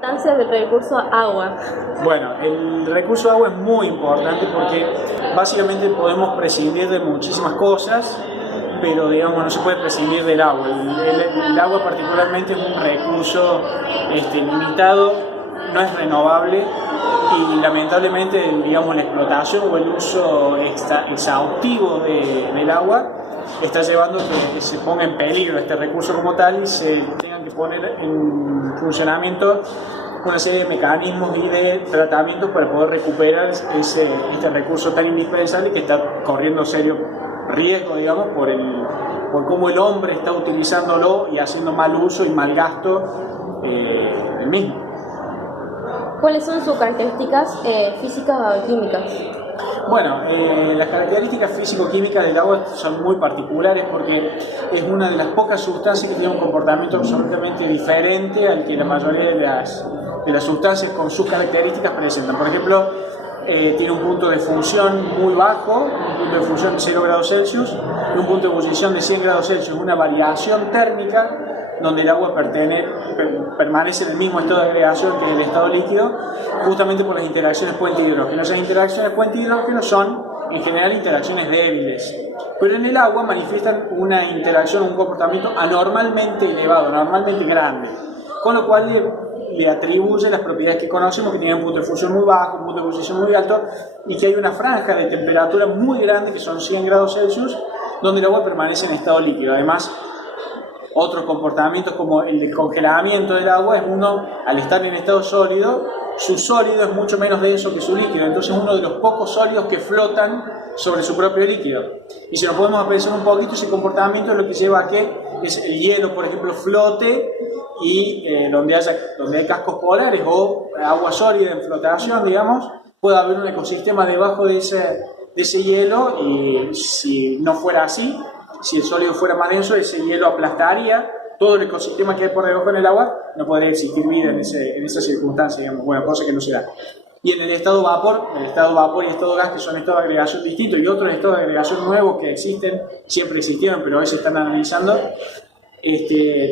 Importancia del recurso agua. Bueno, el recurso agua es muy importante porque básicamente podemos prescindir de muchísimas cosas, pero digamos no se puede prescindir del agua. El agua particularmente es un recurso limitado, no es renovable y lamentablemente digamos la explotación o el uso exhaustivo del agua está llevando a que se ponga en peligro este recurso como tal y se tengan que poner en funcionamiento una serie de mecanismos y de tratamientos para poder recuperar este recurso tan indispensable que está corriendo serio riesgo, digamos, por cómo el hombre está utilizándolo y haciendo mal uso y mal gasto del mismo. ¿Cuáles son sus características físicas o químicas? Bueno, las características físico-químicas del agua son muy particulares porque es una de las pocas sustancias que tiene un comportamiento absolutamente diferente al que la mayoría de las sustancias con sus características presentan. Por ejemplo, tiene un punto de fusión muy bajo, un punto de fusión de 0 grados Celsius y un punto de ebullición de 100 grados Celsius, una variación térmica donde el agua permanece en el mismo estado de agregación que en el estado líquido, justamente por las interacciones puente-hidrógeno. Esas interacciones puente-hidrógeno son, en general, interacciones débiles, pero en el agua manifiestan una interacción, un comportamiento anormalmente elevado, normalmente grande, con lo cual le atribuye las propiedades que conocemos, que tiene un punto de fusión muy bajo, un punto de ebullición muy alto, y que hay una franja de temperatura muy grande, que son 100 grados Celsius, donde el agua permanece en estado líquido. Además, otros comportamientos como el del congelamiento del agua es uno, al estar en estado sólido, su sólido es mucho menos denso que su líquido, entonces es uno de los pocos sólidos que flotan sobre su propio líquido. Y si nos podemos apreciar un poquito, ese comportamiento es lo que lleva a que el hielo, por ejemplo, flote y donde hay cascos polares o agua sólida en flotación, digamos, puede haber un ecosistema debajo de ese hielo, y si no fuera así, si el sólido fuera más denso, ese hielo aplastaría todo el ecosistema que hay por debajo en el agua, no podría existir vida en esa circunstancia, digamos, bueno, cosa que no se da. Y en el estado vapor y estado gas, que son estados de agregación distintos, y otros estados de agregación nuevos que existen, siempre existieron, pero hoy se están analizando,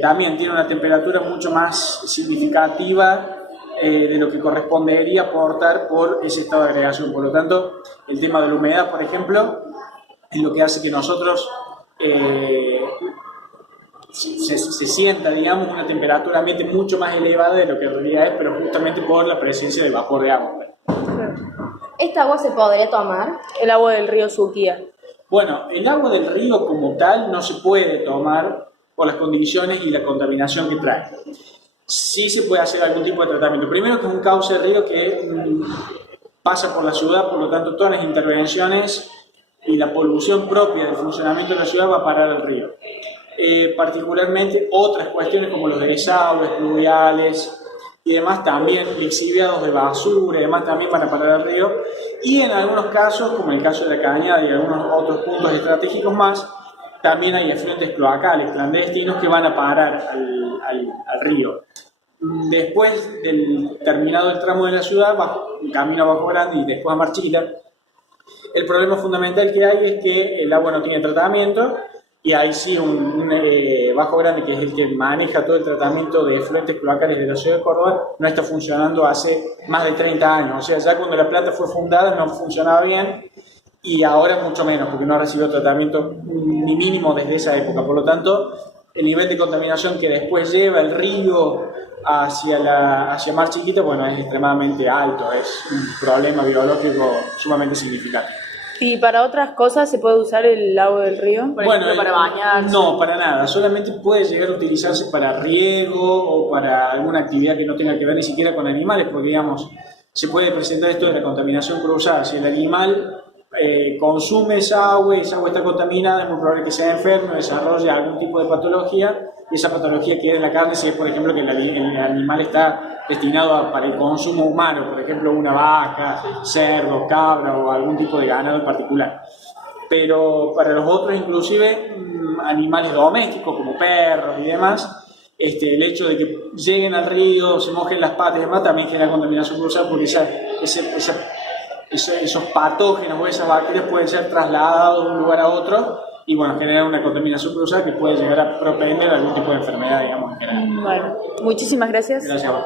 también tiene una temperatura mucho más significativa de lo que correspondería aportar por ese estado de agregación. Por lo tanto, el tema de la humedad, por ejemplo, es lo que hace que nosotros se sienta, digamos, una temperatura ambiente mucho más elevada de lo que en realidad es, pero justamente por la presencia del vapor de agua. ¿Esta agua se podría tomar? El agua del río Suquía. Bueno, el agua del río como tal no se puede tomar por las condiciones y la contaminación que trae. Sí se puede hacer algún tipo de tratamiento. Primero, que es un cauce de río que pasa por la ciudad, por lo tanto todas las intervenciones y la polución propia del funcionamiento de la ciudad va a parar al río. Particularmente otras cuestiones como los desagües pluviales y demás, también lixiviados de basura y demás, también van a parar al río, y en algunos casos, como en el caso de la Cañada y algunos otros puntos estratégicos más, también hay efluentes cloacales clandestinos que van a parar al río. Después del terminado el tramo de la ciudad, camino a Bajo Grande y después a Mar Chiquita, el problema fundamental que hay es que el agua no tiene tratamiento, y ahí sí un Bajo Grande, que es el que maneja todo el tratamiento de efluentes cloacales de la ciudad de Córdoba, no está funcionando hace más de 30 años. O sea, ya cuando la planta fue fundada no funcionaba bien, y ahora mucho menos, porque no ha recibido tratamiento ni mínimo desde esa época. Por lo tanto, el nivel de contaminación que después lleva el río hacia Mar Chiquita, bueno, es extremadamente alto, es un problema biológico sumamente significativo. ¿Y para otras cosas se puede usar el agua del río? Por ejemplo, para bañarse. No, para nada. Solamente puede llegar a utilizarse para riego o para alguna actividad que no tenga que ver ni siquiera con animales, porque, digamos, se puede presentar esto de la contaminación cruzada. Si el animal consume esa agua y esa agua está contaminada, es muy probable que sea enfermo, desarrolle algún tipo de patología, y esa patología queda en la carne si es, por ejemplo, que el animal está destinado para el consumo humano, por ejemplo, una vaca, cerdo, cabra o algún tipo de ganado en particular. Pero para los otros, inclusive animales domésticos como perros y demás, el hecho de que lleguen al río, se mojen las patas y demás, también genera contaminación cruzada, porque esos patógenos o esas bacterias pueden ser trasladados de un lugar a otro y, bueno, generar una contaminación cruzada que puede llegar a propender algún tipo de enfermedad, digamos, en general. Bueno, muchísimas gracias. Gracias a vos.